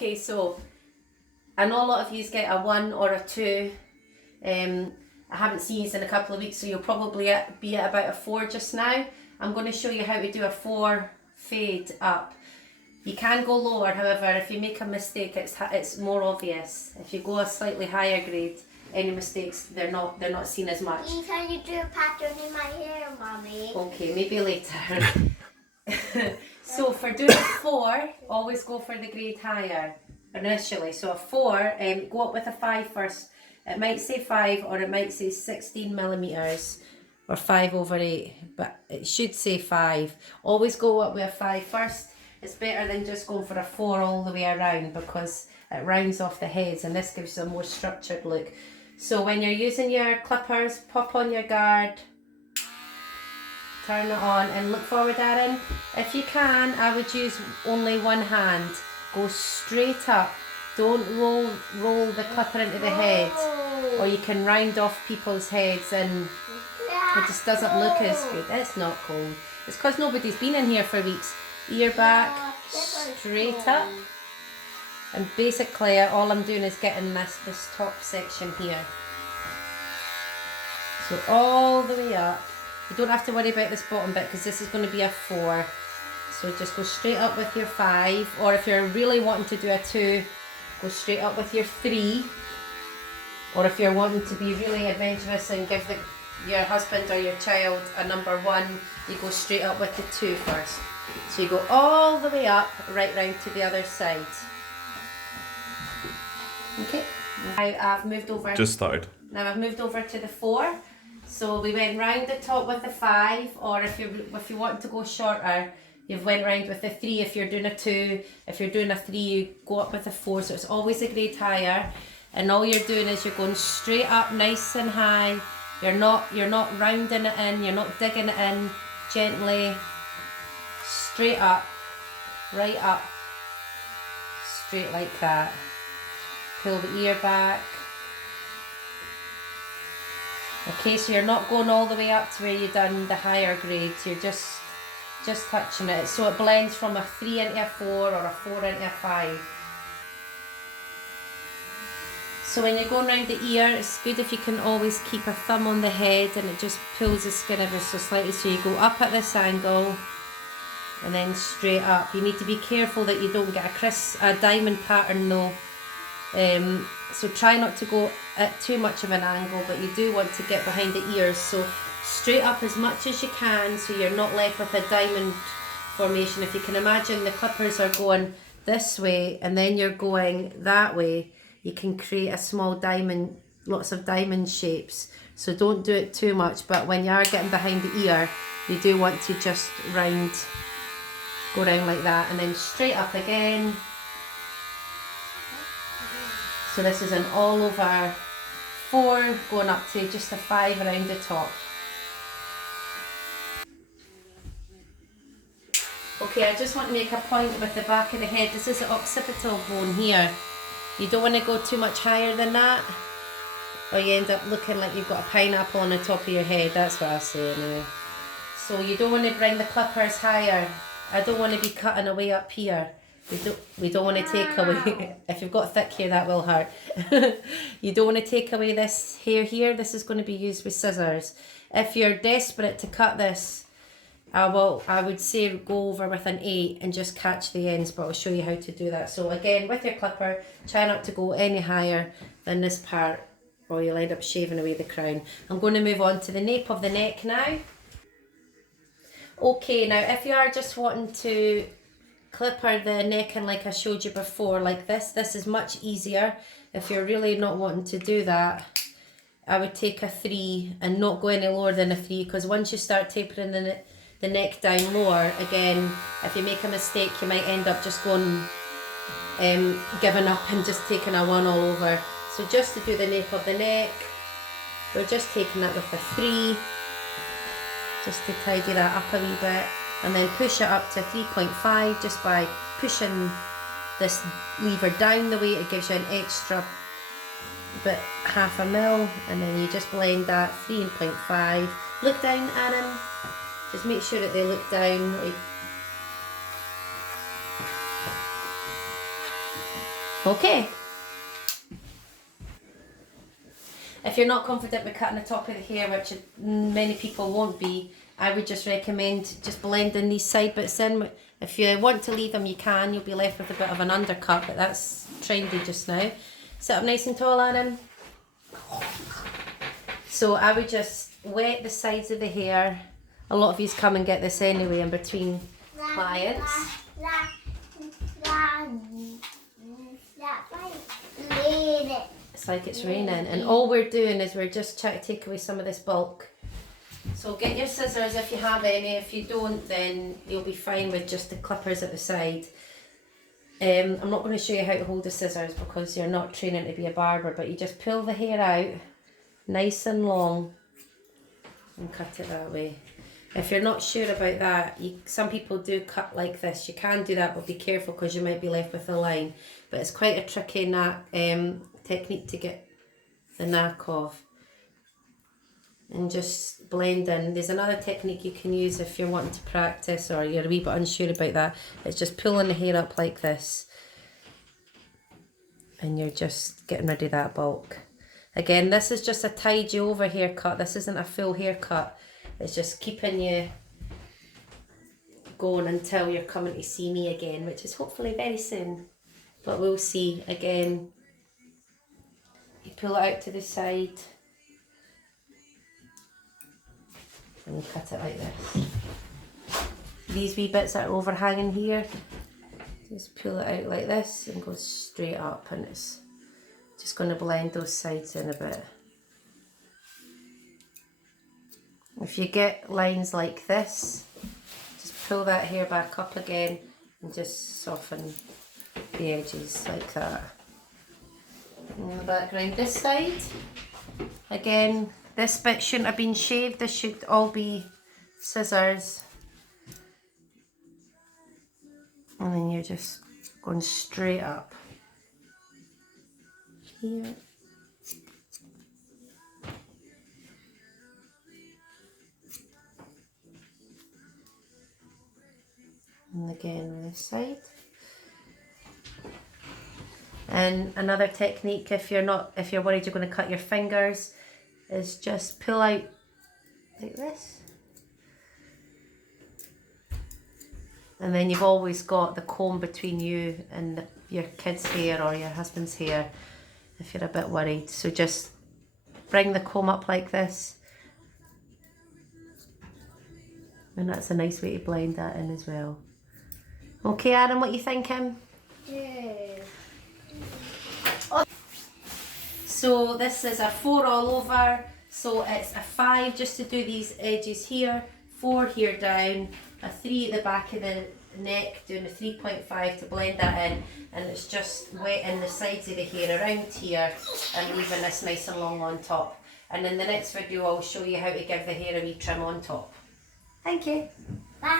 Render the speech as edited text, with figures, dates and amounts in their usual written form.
Okay, so I know a lot of you get a 1 or a 2. I haven't seen you in a couple of weeks, so you'll probably be at about a 4 just now. I'm going to show you how to do a 4 fade up. You can go lower, however, if you make a mistake, it's more obvious. If you go a slightly higher grade, any mistakes, they're not seen as much. Can you do a pattern in my hair, Mommy? Okay, maybe later. So for doing a 4, always go for the grade higher initially. So a 4, go up with a 5 first. It might say 5 or it might say 16 millimeters or 5/8, but it should say 5. Always go up with a 5 first. It's better than just going for a 4 all the way around because it rounds off the heads, and this gives a more structured look. So when you're using your clippers, pop on your guard, turn it on and look forward, Aaron. If you can, I would use only one hand. Go straight up. Don't roll the clipper into the head, or you can round off people's heads and it just doesn't look as good. It's not cold. It's because nobody's been in here for weeks. Ear back, straight up. And basically all I'm doing is getting this top section here. So all the way up. You don't have to worry about this bottom bit because this is going to be a 4. So just go straight up with your 5, or if you're really wanting to do a 2, go straight up with your 3. Or if you're wanting to be really adventurous and give your husband or your child a number 1, you go straight up with the 2 first. So you go all the way up, right round to the other side. Okay. Now I've moved over. Just started. Now I've moved over to the 4. So we went round the top with the 5, or if you want to go shorter, you've went round with the 3 if you're doing a 2. If you're doing a 3, you go up with a 4. So it's always a grade higher. And all you're doing is you're going straight up, nice and high. You're not rounding it in, you're not digging it in. Gently, straight up, right up, straight like that. Pull the ear back. Okay, so you're not going all the way up to where you've done the higher grades. You're just touching it. So it blends from a 3 into a 4 or a 4 into a 5. So when you're going around the ear, it's good if you can always keep a thumb on the head and it just pulls the skin ever so slightly. So you go up at this angle and then straight up. You need to be careful that you don't get a diamond pattern though. So try not to go at too much of an angle, but you do want to get behind the ears. So straight up as much as you can so you're not left with a diamond formation. If you can imagine the clippers are going this way and then you're going that way, you can create a small diamond, lots of diamond shapes. So don't do it too much, but when you are getting behind the ear, you do want to just go round like that and then straight up again. So this is an all over 4 going up to just a 5 around the top. Okay, I just want to make a point with the back of the head. This is the occipital bone here. You don't want to go too much higher than that, or you end up looking like you've got a pineapple on the top of your head. That's what I say anyway. So you don't want to bring the clippers higher. I don't want to be cutting away up here. We don't want to take away, if you've got thick hair that will hurt. You don't want to take away this hair here. This is going to be used with scissors. If you're desperate to cut this, I would say go over with an 8 and just catch the ends, but I'll show you how to do that. So again, with your clipper, try not to go any higher than this part or you'll end up shaving away the crown. I'm going to move on to the nape of the neck now. Okay, now if you are just wanting to clipper the neck in like I showed you before, like this is much easier. If you're really not wanting to do that, I would take a 3 and not go any lower than a 3, because once you start tapering the neck down lower, again, if you make a mistake, you might end up just going, giving up and just taking a 1 all over. So just to do the nape of the neck, we're just taking that with a 3, just to tidy that up a wee bit, and then push it up to 3.5 just by pushing this lever down the way. It gives you an extra bit, 0.5 mil, and then you just blend that 3.5. Look down, Aaron. Just make sure that they look down. Okay. If you're not confident with cutting the top of the hair, which many people won't be, I would just recommend just blending these side bits in. If you want to leave them, you can. You'll be left with a bit of an undercut, but that's trendy just now. Sit up nice and tall, Aaron. So I would just wet the sides of the hair. A lot of you come and get this anyway in between clients. It's like it's raining, and all we're doing is we're just trying to take away some of this bulk. So get your scissors if you have any. If you don't, then you'll be fine with just the clippers at the side. I'm not going to show you how to hold the scissors because you're not training to be a barber, but you just pull the hair out nice and long and cut it that way. If you're not sure about that, some people do cut like this. You can do that, but be careful because you might be left with a line. But it's quite a tricky technique to get the knack of. And just blend in. There's another technique you can use if you're wanting to practice or you're a wee bit unsure about that. It's just pulling the hair up like this. And you're just getting rid of that bulk. Again, this is just a tide you over haircut. This isn't a full haircut. It's just keeping you going until you're coming to see me again, which is hopefully very soon. But we'll see. Again, you pull it out to the side and cut it like this. These wee bits that are overhanging here, just pull it out like this and go straight up, and it's just going to blend those sides in a bit. If you get lines like this, just pull that hair back up again and just soften the edges like that. In the background this side, again, this bit shouldn't have been shaved. This should all be scissors. And then you're just going straight up here. And again on this side. And another technique, if you're worried you're going to cut your fingers, is just pull out like this. And then you've always got the comb between you and your kid's hair or your husband's hair if you're a bit worried. So just bring the comb up like this. And that's a nice way to blend that in as well. Okay, Aaron, what you thinking? Yeah. So this is a 4 all over, so it's a 5 just to do these edges here, 4 here down, a 3 at the back of the neck, doing a 3.5 to blend that in, and it's just wetting the sides of the hair around here and leaving this nice and long on top. And in the next video I'll show you how to give the hair a wee trim on top. Thank you. Bye.